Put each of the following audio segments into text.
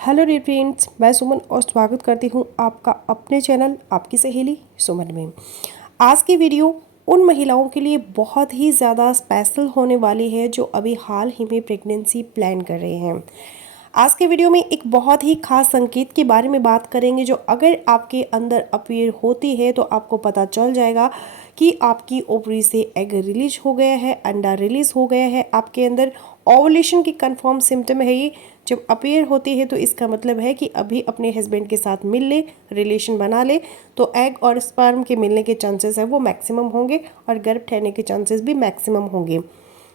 Hello dear friends, मैं सुमन और स्वागत करती हूँ आपका अपने चैनल आपकी सहेली सुमन में। आज की वीडियो उन महिलाओं के लिए बहुत ही ज़्यादा स्पेशल होने वाली है जो अभी हाल ही में प्रेगनेंसी प्लान कर रहे हैं। आज के वीडियो में एक बहुत ही खास संकेत के बारे में बात करेंगे जो अगर आपके अंदर अपीयर होती है तो आपको पता चल जाएगा कि आपकी ओवरी से एग रिलीज हो गया है, अंडा रिलीज हो गया है, आपके अंदर ओवुलेशन की कंफर्म सिम्टम है। ये जब अपीयर होती है तो इसका मतलब है कि अभी अपने हस्बैंड के साथ मिल ले, रिलेशन बना ले, तो एग और स्पर्म के मिलने के चांसेस है वो मैक्सिमम होंगे और गर्भ ठहरने के चांसेस भी मैक्सिमम होंगे।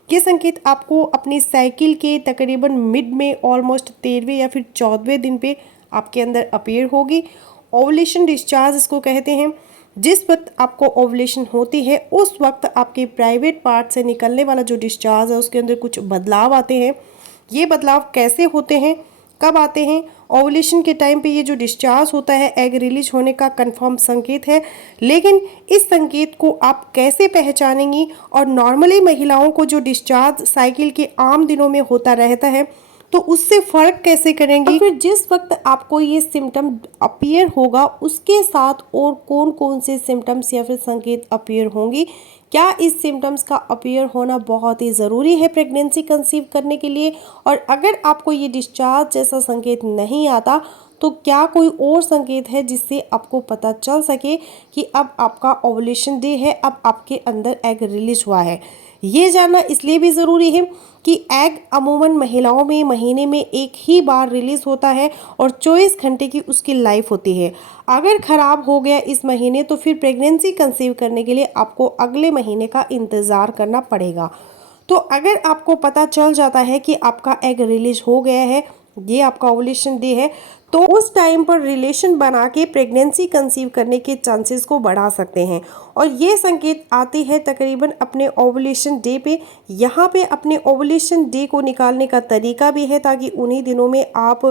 ये संकेत आपको अपनी साइकिल के तकरीबन मिड में ऑलमोस्ट 13वें या फिर 14वें दिन पे आपके अंदर अपीयर होगी। ओवुलेशन डिस्चार्ज इसको कहते हैं। जिस वक्त आपको ओवुलेशन होती है उस वक्त आपके प्राइवेट पार्ट से निकलने वाला जो डिस्चार्ज है उसके अंदर कुछ बदलाव आते हैं। ये बदलाव कैसे होते हैं, कब आते हैं? ओवुलेशन के टाइम पे ये जो डिस्चार्ज होता है एग रिलीज होने का कंफर्म संकेत है, लेकिन इस संकेत को आप कैसे पहचानेंगी? और नॉर्मली महिलाओं को जो डिस्चार्ज साइकिल के आम दिनों में होता रहता है तो उससे फर्क कैसे करेंगी? फिर जिस वक्त आपको ये सिम्टम अपीयर होगा उसके साथ और कौन कौन से सिम्टम्स या फिर संकेत अपीयर होंगी? क्या इस सिम्टम्स का अपीयर होना बहुत ही ज़रूरी है प्रेगनेंसी कंसीव करने के लिए? और अगर आपको ये डिस्चार्ज जैसा संकेत नहीं आता तो क्या कोई और संकेत है जिससे आपको पता चल सके कि अब आपका ओवुलेशन डे है, अब आपके अंदर एग रिलीज हुआ है? ये जानना इसलिए भी ज़रूरी है कि एग अमूमन महिलाओं में महीने में एक ही बार रिलीज होता है और 24 घंटे की उसकी लाइफ होती है। अगर ख़राब हो गया इस महीने तो फिर प्रेगनेंसी कंसीव करने के लिए आपको अगले महीने का इंतज़ार करना पड़ेगा। तो अगर आपको पता चल जाता है कि आपका एग रिलीज हो गया है, ये आपका ओवुलेशन डे है, तो उस टाइम पर रिलेशन बना के प्रेगनेंसी कंसीव करने के चांसेस को बढ़ा सकते हैं। और ये संकेत आते हैं तकरीबन अपने ओवुलेशन डे पे। यहाँ पे अपने ओवुलेशन डे को निकालने का तरीका भी है ताकि उन्हीं दिनों में आप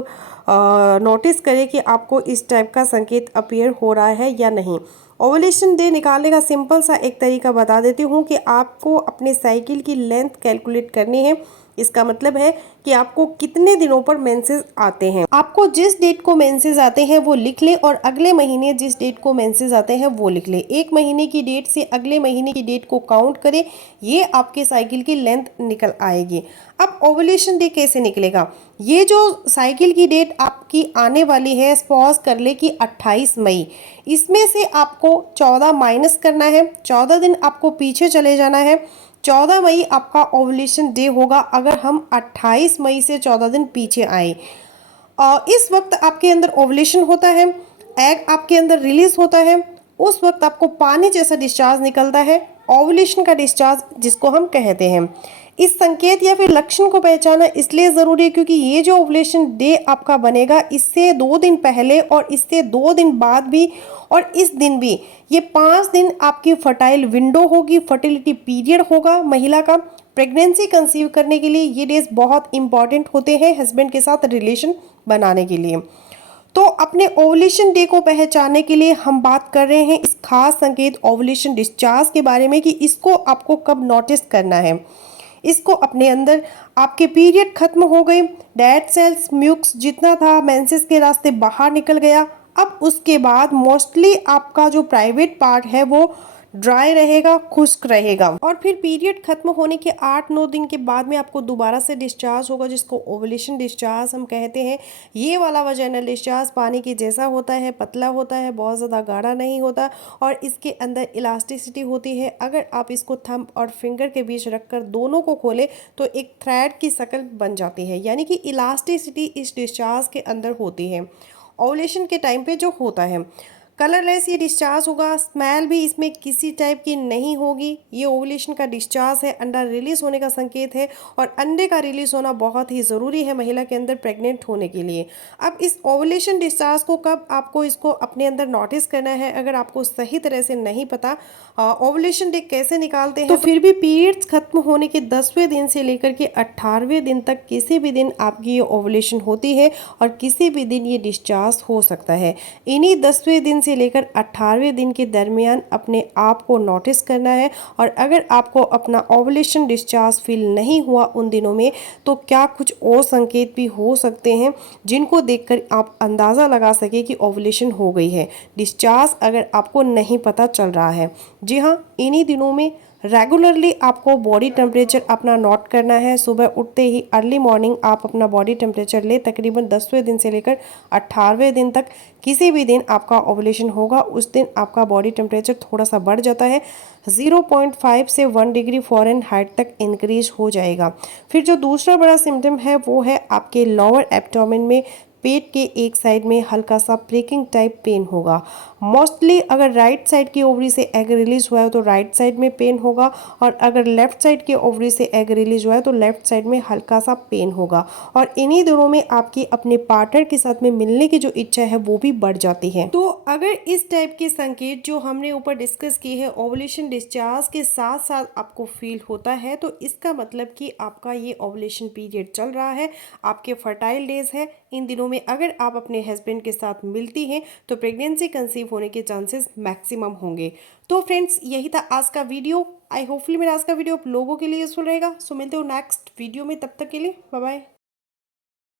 नोटिस करें कि आपको इस टाइप का संकेत अपीयर हो रहा है या नहीं। ओवुलेशन डे निकालने का सिंपल सा एक तरीका बता देती हूँ कि आपको अपने साइकिल की लेंथ कैलकुलेट करनी है। इसका मतलब है कि आपको कितने दिनों पर मेंसेस आते हैं। आपको जिस डेट को मेंसेस आते हैं वो लिख ले और अगले महीने जिस डेट को मेंसेस आते हैं वो लिख ले। एक महीने की डेट से अगले महीने की डेट को काउंट करें, ये आपके साइकिल की लेंथ निकल आएगी। अब ओवुलेशन डे कैसे निकलेगा? ये जो साइकिल की डेट आपकी आने वाली है, सपोज कर ले कि 28 मई, इसमें से आपको 14 माइनस करना है, 14 दिन आपको पीछे चले जाना है। 14 मई आपका ओवुलेशन डे होगा अगर हम 28 मई से 14 दिन पीछे आए। और इस वक्त आपके अंदर ओवुलेशन होता है, एग आपके अंदर रिलीज होता है, उस वक्त आपको पानी जैसा डिस्चार्ज निकलता है, ओवुलेशन का डिस्चार्ज जिसको हम कहते हैं। इस संकेत या फिर लक्षण को पहचाना इसलिए ज़रूरी है क्योंकि ये जो ओवुलेशन डे आपका बनेगा इससे 2 दिन पहले और इससे 2 दिन बाद भी और इस दिन भी, ये 5 दिन आपकी फर्टाइल विंडो होगी, फर्टिलिटी पीरियड होगा महिला का। प्रेगनेंसी कंसीव करने के लिए ये डेज बहुत इंपॉर्टेंट होते हैं हस्बैंड के साथ रिलेशन बनाने के लिए। तो अपने ओवुलेशन डे को पहचानने के लिए हम बात कर रहे हैं इस खास संकेत ओवुलेशन डिस्चार्ज के बारे में कि इसको आपको कब नोटिस करना है। इसको अपने अंदर आपके पीरियड खत्म हो गए, डेड सेल्स म्यूक्स जितना था मेंसेस के रास्ते बाहर निकल गया। अब उसके बाद मोस्टली आपका जो प्राइवेट पार्ट है वो ड्राई रहेगा, खुश्क रहेगा और फिर पीरियड खत्म होने के 8-9 दिन के बाद में आपको दोबारा से डिस्चार्ज होगा जिसको ओवुलेशन डिस्चार्ज हम कहते हैं। ये वाला वजाइनल डिस्चार्ज पानी के जैसा होता है, पतला होता है, बहुत ज़्यादा गाढ़ा नहीं होता और इसके अंदर इलास्टिसिटी होती है। अगर आप इसको थंब और फिंगर के बीच रखकर दोनों को खोले तो एक थ्रेड की शक्ल बन जाती है, यानी कि इलास्टिसिटी इस डिस्चार्ज के अंदर होती है ओवुलेशन के टाइम पे जो होता है। कलरलेस ये डिस्चार्ज होगा, स्मेल भी इसमें किसी टाइप की नहीं होगी। ये ओवुलेशन का डिस्चार्ज है, अंडा रिलीज होने का संकेत है और अंडे का रिलीज होना बहुत ही ज़रूरी है महिला के अंदर प्रेग्नेंट होने के लिए। अब इस ओवुलेशन डिस्चार्ज को कब आपको इसको अपने अंदर नोटिस करना है, अगर आपको सही तरह से नहीं पता ओवुलेशन डे कैसे निकालते हैं, तो फिर भी पीरियड्स खत्म होने के 10वें दिन से लेकर के 18वें दिन तक किसी भी दिन आपकी ये ओवुलेशन होती है और किसी भी दिन ये डिस्चार्ज हो सकता है। इन्हीं 10वें दिन से लेकर 18वें दिन के दरमियान अपने आप को नोटिस करना है। और अगर आपको अपना ओवुलेशन डिस्चार्ज फील नहीं हुआ उन दिनों में, तो क्या कुछ और संकेत भी हो सकते हैं जिनको देखकर आप अंदाज़ा लगा सके कि ओवुलेशन हो गई है, डिस्चार्ज अगर आपको नहीं पता चल रहा है। जी हाँ, इन्हीं दिनों में रेगुलरली आपको बॉडी टेम्परेचर अपना नोट करना है। सुबह उठते ही अर्ली मॉर्निंग आप अपना बॉडी टेम्परेचर ले, तकरीबन 10वें दिन से लेकर 18वें दिन तक किसी भी दिन आपका ओवुलेशन होगा, उस दिन आपका बॉडी टेम्परेचर थोड़ा सा बढ़ जाता है, 0.5 से 1 डिग्री फ़ारेनहाइट तक इंक्रीज हो जाएगा। फिर जो दूसरा बड़ा सिम्टम है वो है आपके लोअर एब्डोमेन में, पेट के एक साइड में हल्का सा प्रिकिंग टाइप पेन होगा। मोस्टली अगर राइट साइड की ओवरी से एग रिलीज हुआ है तो राइट साइड में पेन होगा, और अगर लेफ्ट साइड की ओवरी से एग रिलीज हुआ है तो लेफ्ट साइड में हल्का सा पेन होगा। और इन्हीं दिनों में आपकी अपने पार्टनर के साथ में मिलने की जो इच्छा है वो भी बढ़ जाती है। तो अगर इस टाइप के संकेत जो हमने ऊपर डिस्कस किए हैं ओवुलेशन डिस्चार्ज के साथ साथ आपको फील होता है, तो इसका मतलब कि आपका ये ओवुलेशन पीरियड चल रहा है, आपके फर्टाइल डेज है। इन दिनों में अगर आप अपने हस्बैंड के साथ मिलती हैं तो प्रेगनेंसी कंसीव होने के चांसेस मैक्सिमम होंगे। तो फ्रेंड्स, यही था आज का वीडियो। आई होपफुली मेरा आज का वीडियो आप लोगों के लिए यूजफुल रहेगा। सो मिलते हो नेक्स्ट वीडियो में, तब तक के लिए बाय बाय।